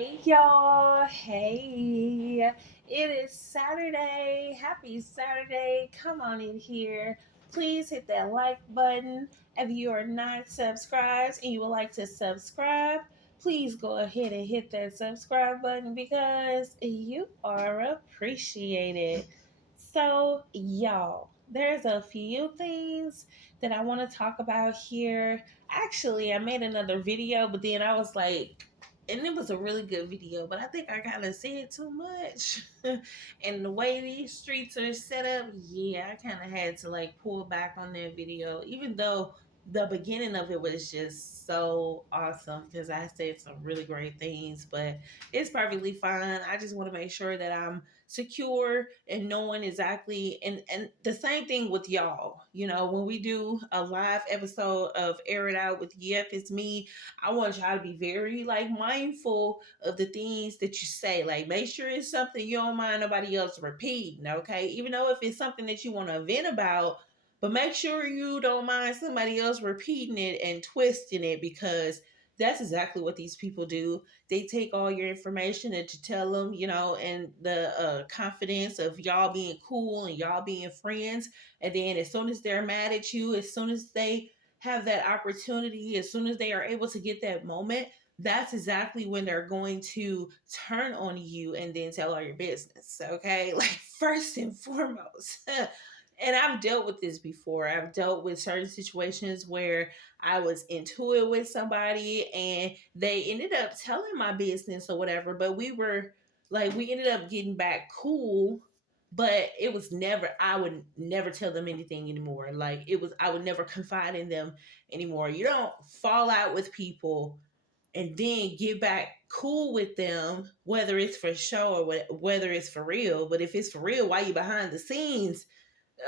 Hey y'all, hey, it is Saturday. Happy Saturday. Come on in here. Please hit that like button. If you are not subscribed and you would like to subscribe, please go ahead and hit that subscribe button because you are appreciated. So, y'all, there's a few things that I want to talk about here. Actually, I made another video, but then I was like, and it was a really good video, but I think I kind of said too much. And the way these streets are set up, yeah, I kind of had to like pull back on that video, even though the beginning of it was just so awesome because I said some really great things, but it's perfectly fine. I just want to make sure that I'm secure and knowing exactly, and the same thing with y'all. When we do a live episode of Air It Out with Yep It's Me, I want y'all to be very like mindful of the things that you say. Like, make sure it's something you don't mind nobody else repeating, okay? Even though if it's something that you want to vent about, but make sure you don't mind somebody else repeating it and twisting it, because that's exactly what these people do. They take all your information that you tell them, and the confidence of y'all being cool and y'all being friends. And then as soon as they're mad at you, as soon as they have that opportunity, as soon as they are able to get that moment, that's exactly when they're going to turn on you and then tell all your business. Okay. Like, first and foremost. And I've dealt with this before. I've dealt with certain situations where I was into it with somebody and they ended up telling my business or whatever, but we ended up getting back cool, but it was never, I would never tell them anything anymore. Like, I would never confide in them anymore. You don't fall out with people and then get back cool with them, whether it's for show or whether it's for real. But if it's for real, why you behind the scenes?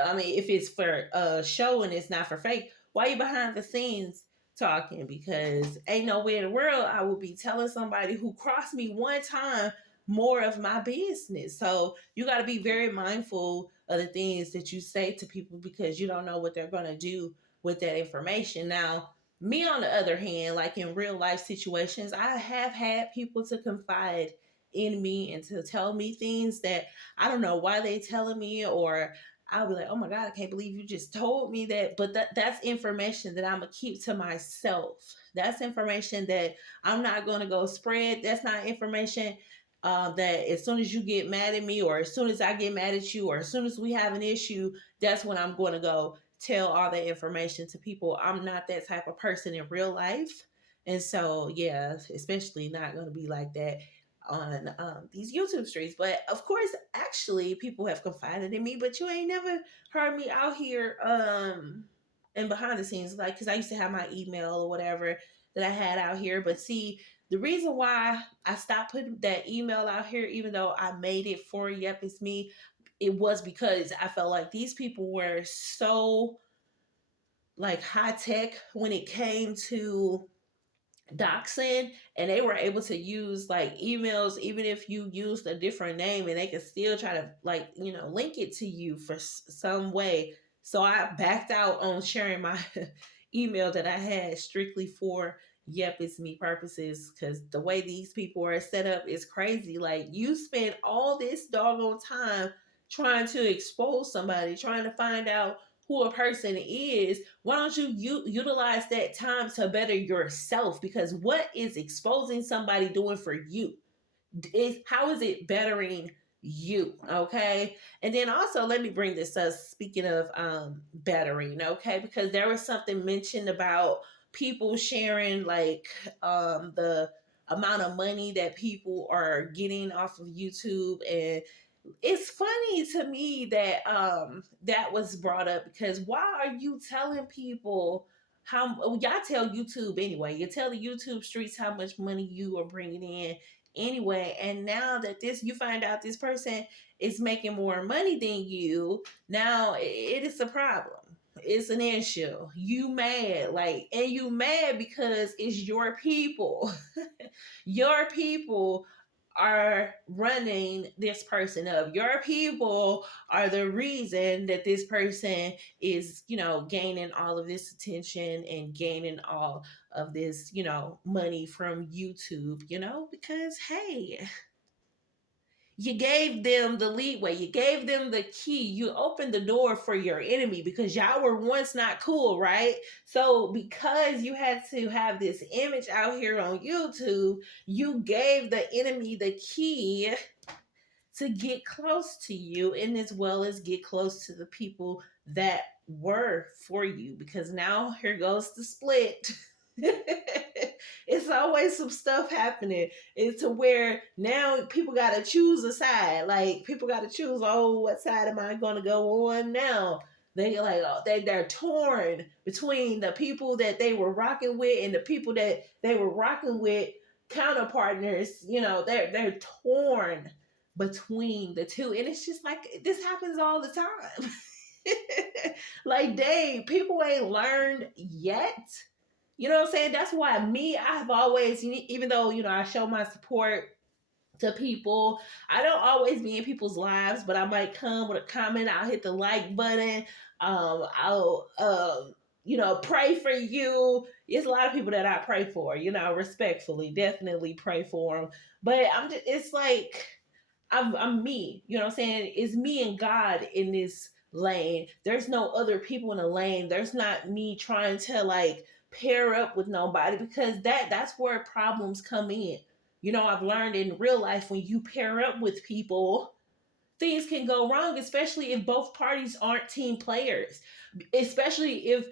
I mean, if it's for show and it's not for fake, why you behind the scenes talking? Because ain't no way in the world I would be telling somebody who crossed me one time more of my business. So you got to be very mindful of the things that you say to people, because you don't know what they're going to do with that information. Now, me on the other hand, like in real life situations, I have had people to confide in me and to tell me things that I don't know why they telling me, or I'll be like, oh my God, I can't believe you just told me that. But that's information that I'm going to keep to myself. That's information that I'm not going to go spread. That's not information that as soon as you get mad at me, or as soon as I get mad at you, or as soon as we have an issue, that's when I'm going to go tell all that information to people. I'm not that type of person in real life. And so, yeah, especially not going to be like that on these YouTube streets. But of course, actually, people have confided in me, but you ain't never heard me out here and behind the scenes, like, because I used to have my email or whatever that I had out here. But see, the reason why I stopped putting that email out here, even though I made it for Yep It's Me, it was because I felt like these people were so like high tech when it came to doxing, and they were able to use like emails even if you used a different name, and they could still try to like link it to you for some way. So I backed out on sharing my email that I had strictly for Yep It's Me purposes, because the way these people are set up is crazy. Like, you spend all this doggone time trying to expose somebody, trying to find out who a person is. Why don't you utilize that time to better yourself? Because what is exposing somebody doing for you? How is it bettering you? Okay. And then also, let me bring this up, speaking of bettering, okay, because there was something mentioned about people sharing like the amount of money that people are getting off of YouTube. And it's funny to me that that was brought up, because why are you telling people how y'all tell YouTube anyway? You tell the YouTube streets how much money you are bringing in anyway. And now that this, you find out this person is making more money than you, now it is a problem. It's an issue. You mad, like, and you mad because it's your people. Your people are running this person up. Your people are the reason that this person is, gaining all of this attention and gaining all of this, money from YouTube, because hey, you gave them the leeway, you gave them the key, you opened the door for your enemy because y'all were once not cool, right? So because you had to have this image out here on YouTube, you gave the enemy the key to get close to you, and as well as get close to the people that were for you, because now here goes the split. It's always some stuff happening. It's to where now people got to choose a side. Like people got to choose, oh, what side am I going to go on now? They like, oh, they're torn between the people that they were rocking with and the people that they were rocking with, counter partners. They're torn between the two, and it's just like this happens all the time. Like, dang, people ain't learned yet. You know what I'm saying? That's why I've always, even though, I show my support to people, I don't always be in people's lives, but I might come with a comment, I'll hit the like button, I'll, pray for you. It's a lot of people that I pray for, respectfully, definitely pray for them. But it's like, I'm me, you know what I'm saying? It's me and God in this lane. There's no other people in the lane. There's not me trying to like pair up with nobody, because that's where problems come in. I've learned in real life, when you pair up with people, things can go wrong, especially if both parties aren't team players, especially if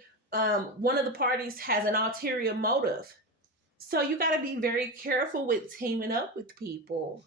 one of the parties has an ulterior motive. So you got to be very careful with teaming up with people.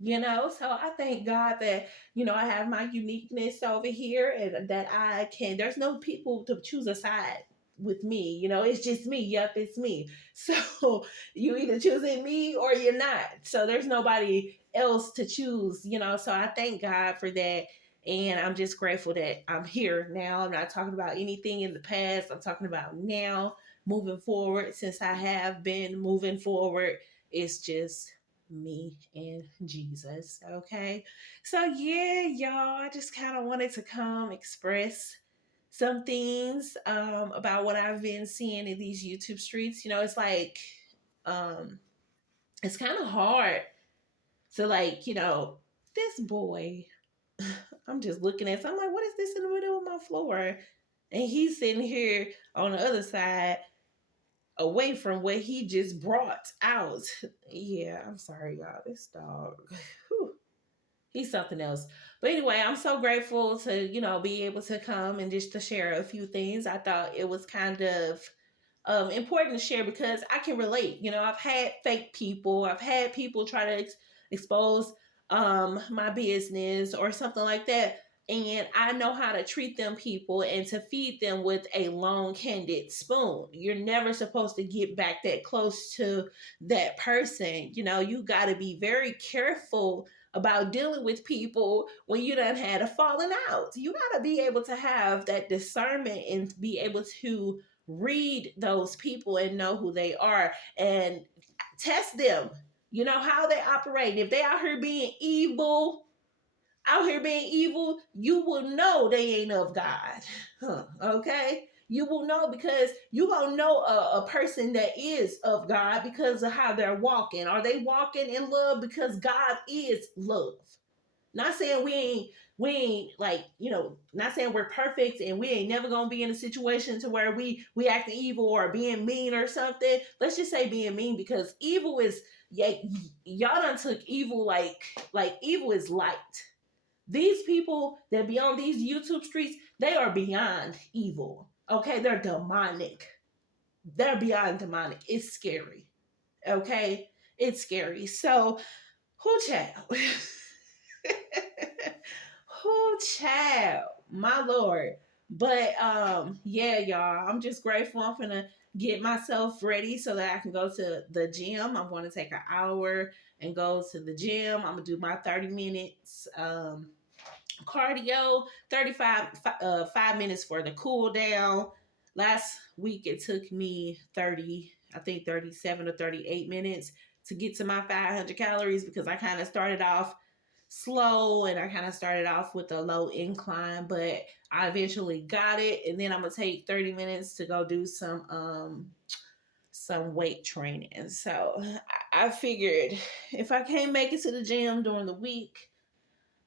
So I thank God that, I have my uniqueness over here, and that I can, there's no people to choose a side with me. It's just me. Yep, it's me. So you either choosing me or you're not. So there's nobody else to choose. So I thank God for that. And I'm just grateful that I'm here now. I'm not talking about anything in the past. I'm talking about now, moving forward. Since I have been moving forward, it's just me and Jesus. Okay. So yeah, y'all, I just kind of wanted to come express some things about what I've been seeing in these YouTube streets. It's like um it's kind of hard to like, this boy, I'm just looking at, so I'm like, what is this in the middle of my floor? And he's sitting here on the other side, away from what he just brought out. Yeah, I'm sorry, y'all. This dog, whew, he's something else. But anyway, I'm so grateful to, be able to come and just to share a few things. I thought it was kind of important to share because I can relate. I've had fake people, I've had people try to expose my business or something like that. And I know how to treat them people and to feed them with a long-handed spoon. You're never supposed to get back that close to that person. You got to be very careful about dealing with people when you done had a falling out. You got to be able to have that discernment and be able to read those people and know who they are and test them. How they operate. If they out here being evil, you will know they ain't of God. Okay? You will know, because you gonna know a person that is of God because of how they're walking. Are they walking in love? Because God is love. Not saying we ain't like, not saying we're perfect and we ain't never gonna be in a situation to where we acting evil or being mean or something. Let's just say being mean, because evil is, yeah, y'all done took evil like evil is light. These people that be on these YouTube streets, they are beyond evil. Okay, they're demonic. They're beyond demonic. It's scary. Okay, it's scary. So, who child? Who child? My Lord. But yeah, y'all, I'm just grateful. I'm gonna get myself ready so that I can go to the gym. I'm gonna take an hour and go to the gym. I'm gonna do my 30 minutes cardio, 5 minutes for the cool down. Last week it took me 30, I think 37 or 38 minutes to get to my 500 calories because I kind of started off slow and I kind of started off with a low incline, but I eventually got it. And then I'm gonna take 30 minutes to go do some weight training. So I figured if I can't make it to the gym during the week,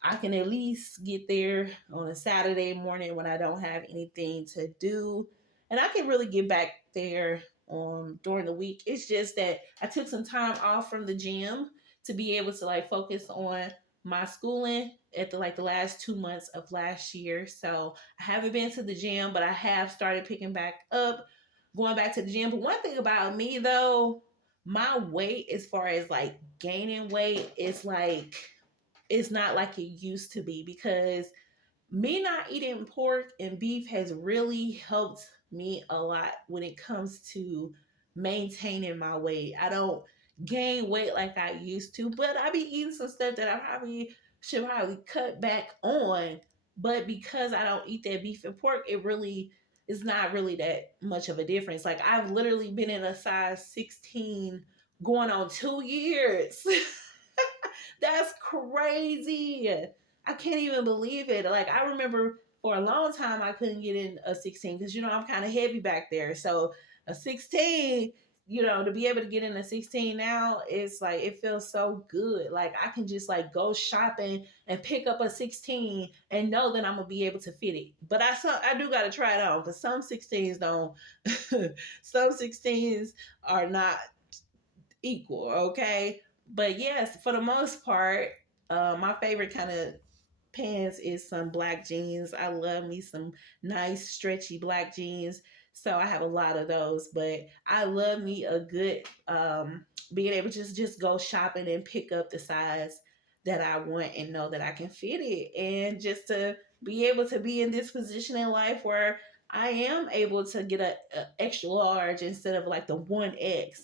I can at least get there on a Saturday morning when I don't have anything to do. And I can really get back there during the week. It's just that I took some time off from the gym to be able to like focus on my schooling at the last 2 months of last year. So I haven't been to the gym, but I have started picking back up, going back to the gym. But one thing about me though, my weight as far as like gaining weight is like it's not like it used to be because me not eating pork and beef has really helped me a lot when it comes to maintaining my weight. I don't gain weight like I used to, but I be eating some stuff that I should probably cut back on. But because I don't eat that beef and pork, it really is not really that much of a difference. Like I've literally been in a size 16 going on 2 years. That's crazy. I can't even believe it. Like I remember for a long time I couldn't get in a 16 because I'm kind of heavy back there. So a 16, to be able to get in a 16 now, it's like it feels so good. Like I can just like go shopping and pick up a 16 and know that I'm gonna be able to fit it. But I do gotta try it on because some 16s don't. Some 16s are not equal, okay? But yes, for the most part, my favorite kind of pants is some black jeans. I love me some nice stretchy black jeans. So I have a lot of those, but I love me a good being able to just go shopping and pick up the size that I want and know that I can fit it, and just to be able to be in this position in life where I am able to get a extra large instead of like the 1X,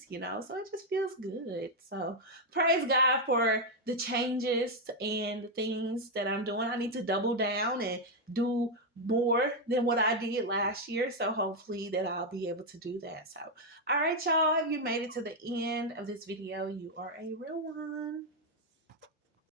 so it just feels good. So praise God for the changes and the things that I'm doing. I need to double down and do more than what I did last year. So hopefully that I'll be able to do that. So, all right, y'all, you made it to the end of this video. You are a real one.